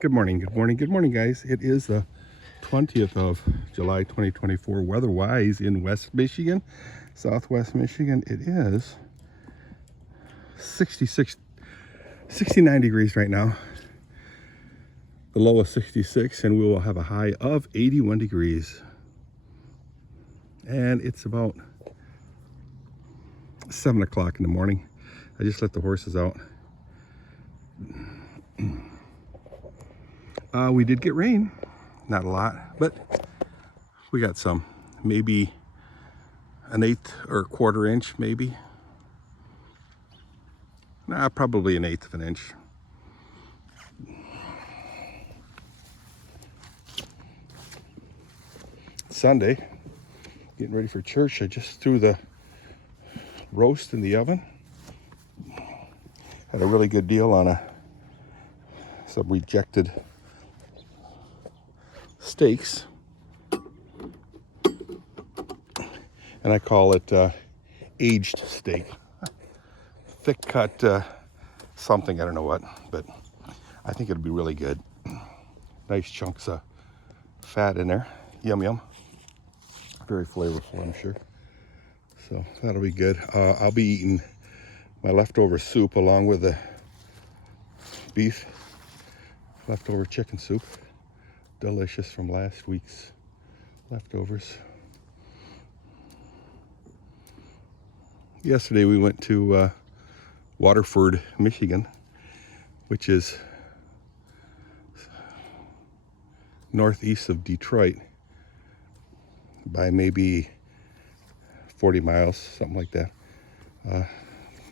Good morning, guys. It is the 20th of July, 2024. Weather-wise in West Michigan, Southwest Michigan, it is 69 degrees right now. The low is 66, and we will have a high of 81 degrees. And it's about 7 o'clock in the morning. I just let the horses out. We did get rain, not a lot, but we got some, maybe an eighth or a quarter inch, maybe. Nah, probably an eighth of an inch. Sunday, getting ready for church. I just threw the roast in the oven. Had a really good deal on some rejected steaks, and I call it aged steak, thick cut something, I don't know what, but I think it'll be really good. Nice chunks of fat in there. Yum yum. Very flavorful, I'm sure. So that'll be good. I'll be eating my leftover soup along with the beef, leftover chicken soup. Delicious from last week's leftovers. Yesterday we went to Waterford, Michigan, which is northeast of Detroit by maybe 40 miles, something like that.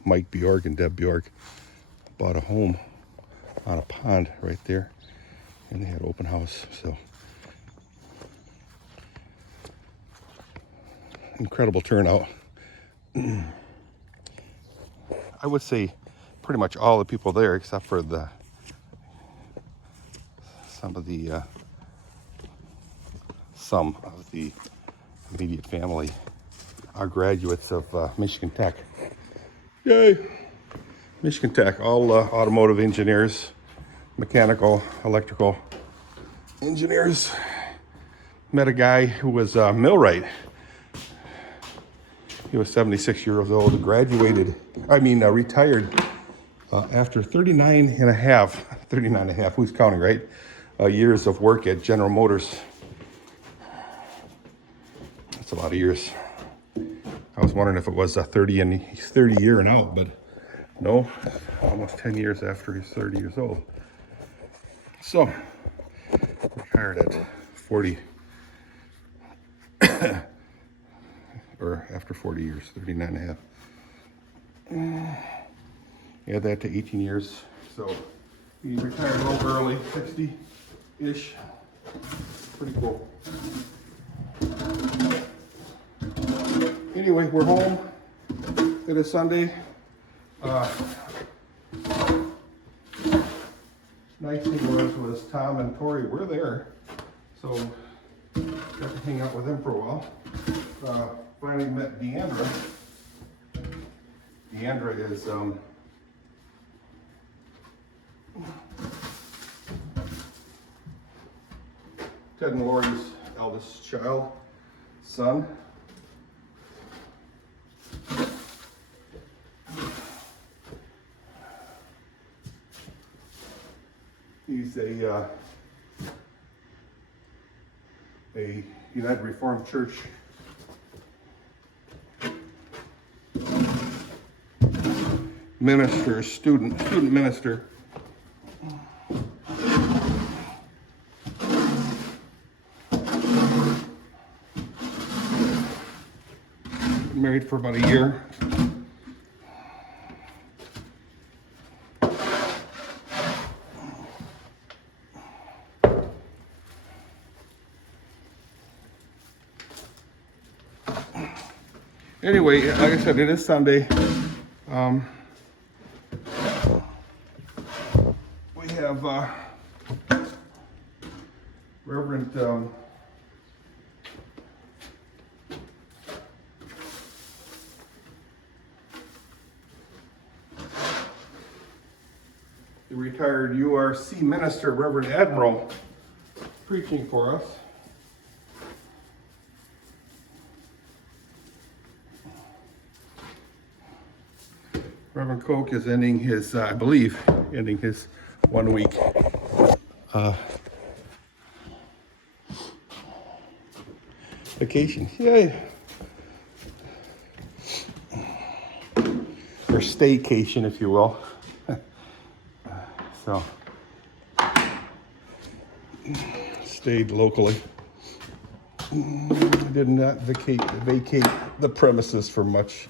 Mike Bjork and Deb Bjork bought a home on a pond right there, and they had open house. So incredible turnout. I would say pretty much all the people there, except for some of the immediate family, are graduates of Michigan Tech. Yay! Michigan Tech, all automotive engineers, mechanical, electrical engineers. Met a guy who was a millwright. He was 76 years old, retired after 39 and a half, who's counting, right? Years of work at General Motors. That's a lot of years. I was wondering if it was a 30 year and out, but no, almost 10 years after he's 30 years old. So, retired at 40, or after 40 years, 39 and a half. Add that to 18 years. So, he retired a little early, 60-ish. Pretty cool. Anyway, we're home. It is Sunday. Nice thing was Tom and Tori were there, so got to hang out with them for a while. Finally met Deandra. Deandra is Ted and Lori's eldest child, son. He's a United Reformed Church minister, student minister. Been married for about a year. Anyway, like I said, it is Sunday. We have Reverend the retired URC minister, Reverend Admiral, preaching for us. Reverend Koch is ending his, I believe, ending his 1 week vacation. Yay! Or staycation, if you will. So, stayed locally. Did not vacate the premises for much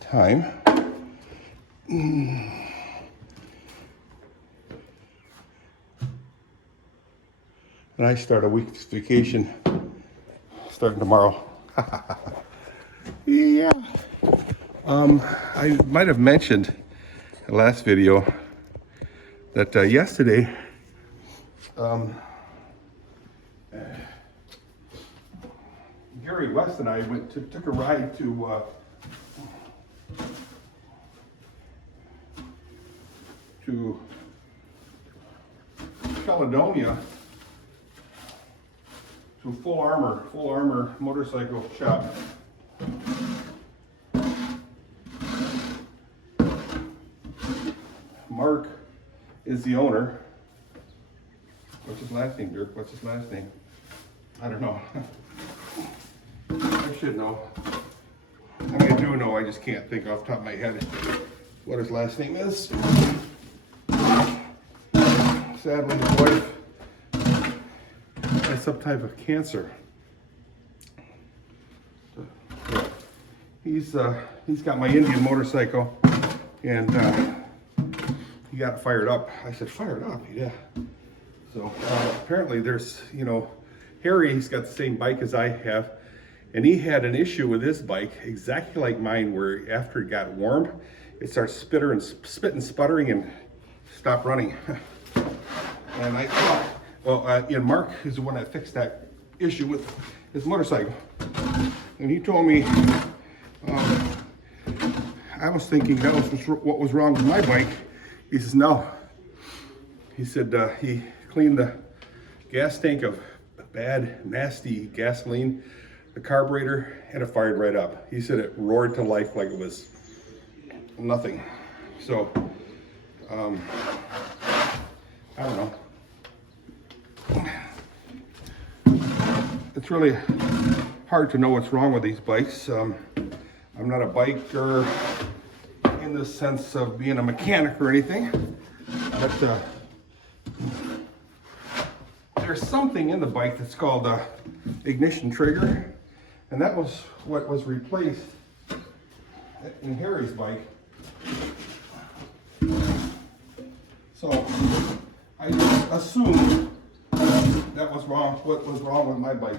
time. And I start a week's vacation starting tomorrow. Yeah. I might have mentioned in the last video that yesterday Gary West and I took a ride to Caledonia to full armor motorcycle shop. Mark is the owner. What's his last name, Dirk? What's his last name? I don't know. I should know. I mean, I do know, I just can't think off the top of my head what his last name is. Sadly, his wife has some type of cancer. He's got my Indian motorcycle, and he got it fired up. I said, fired up? Yeah. So apparently there's, Harry's got the same bike as I have, and he had an issue with his bike exactly like mine, where after it got warm, it starts spitting, sputtering, and stopped running. And I thought, well, Mark is the one that fixed that issue with his motorcycle. And he told me, I was thinking that was what was wrong with my bike. He says, no. He said he cleaned the gas tank of bad, nasty gasoline, the carburetor, and it fired right up. He said it roared to life like it was nothing. So, I don't know. It's really hard to know what's wrong with these bikes. I'm not a biker in the sense of being a mechanic or anything, but there's something in the bike that's called a ignition trigger, and that was what was replaced in Harry's bike. So I just assumed that was wrong. What was wrong with my bike?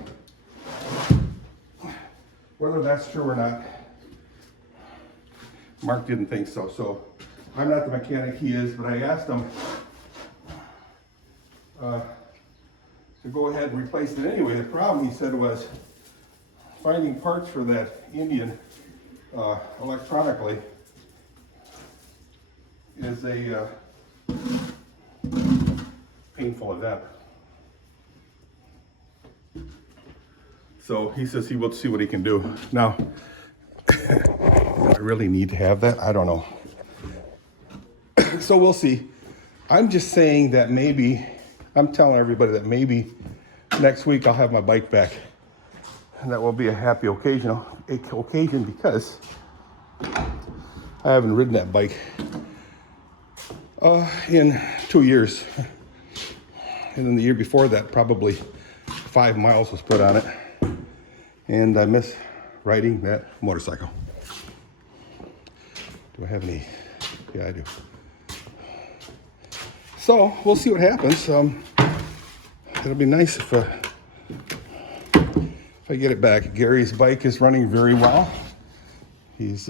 Whether that's true or not, Mark didn't think so. So I'm not the mechanic, he is, but I asked him to go ahead and replace it anyway. The problem, he said, was finding parts for that Indian electronically is a painful event. So he says he will see what he can do. Now, do I really need to have that? I don't know. So we'll see. I'm just saying that maybe, I'm telling everybody that maybe next week I'll have my bike back. And that will be a happy occasion because I haven't ridden that bike in 2 years. And then the year before that, probably 5 miles was put on it. And I miss riding that motorcycle. Do I have any? Yeah, I do. So we'll see what happens. It'll be nice if I get it back. Gary's bike is running very well. He's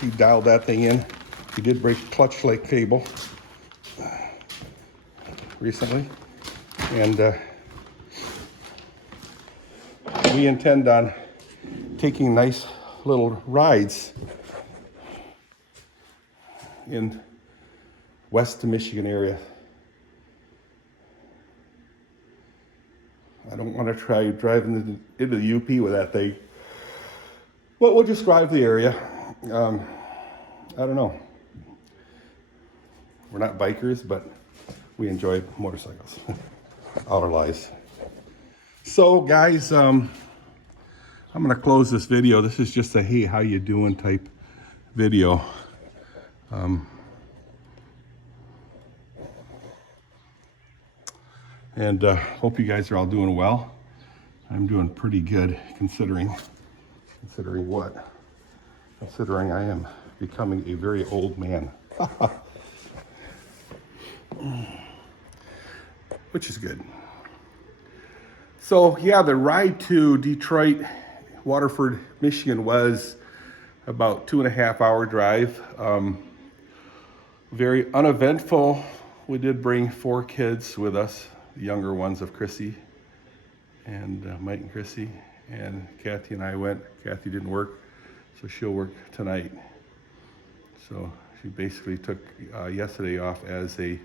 he dialed that thing in. He did break the clutch plate cable recently, and we intend on taking nice little rides in west to Michigan area. I don't want to try driving into the UP with that thing. But we'll just drive the area. I don't know. We're not bikers, but we enjoy motorcycles all our lives. So guys, I'm gonna close this video. This is just a hey, how you doing type video. And hope you guys are all doing well. I'm doing pretty good considering what? Considering I am becoming a very old man. Which is good. So yeah, the ride to Detroit, Waterford, Michigan was about 2.5 hour drive. Very uneventful. We did bring 4 kids with us, the younger ones of Chrissi and Mike and Chrissi, and Kathy and I went. Kathy didn't work, so she'll work tonight. So she basically took yesterday off as a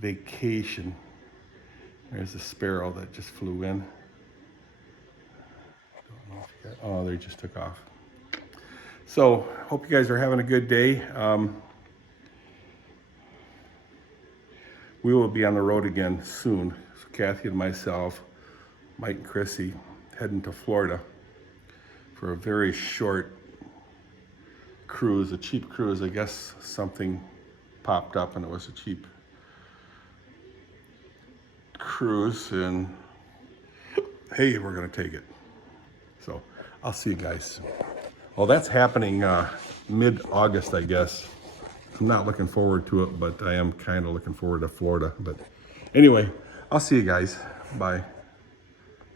vacation. There's a sparrow that just flew in. Don't know if you got, oh, they just took off. So hope you guys are having a good day. We will be on the road again soon. So Kathy and myself, Mike and Chrissi, heading to Florida for a very short cruise, a cheap cruise. I guess something popped up and it was a cheap cruise, and hey, we're gonna take it. So I'll see you guys. Well, that's happening mid-August, I guess. I'm not looking forward to it, but I am kind of looking forward to Florida. But anyway, I'll see you guys. Bye.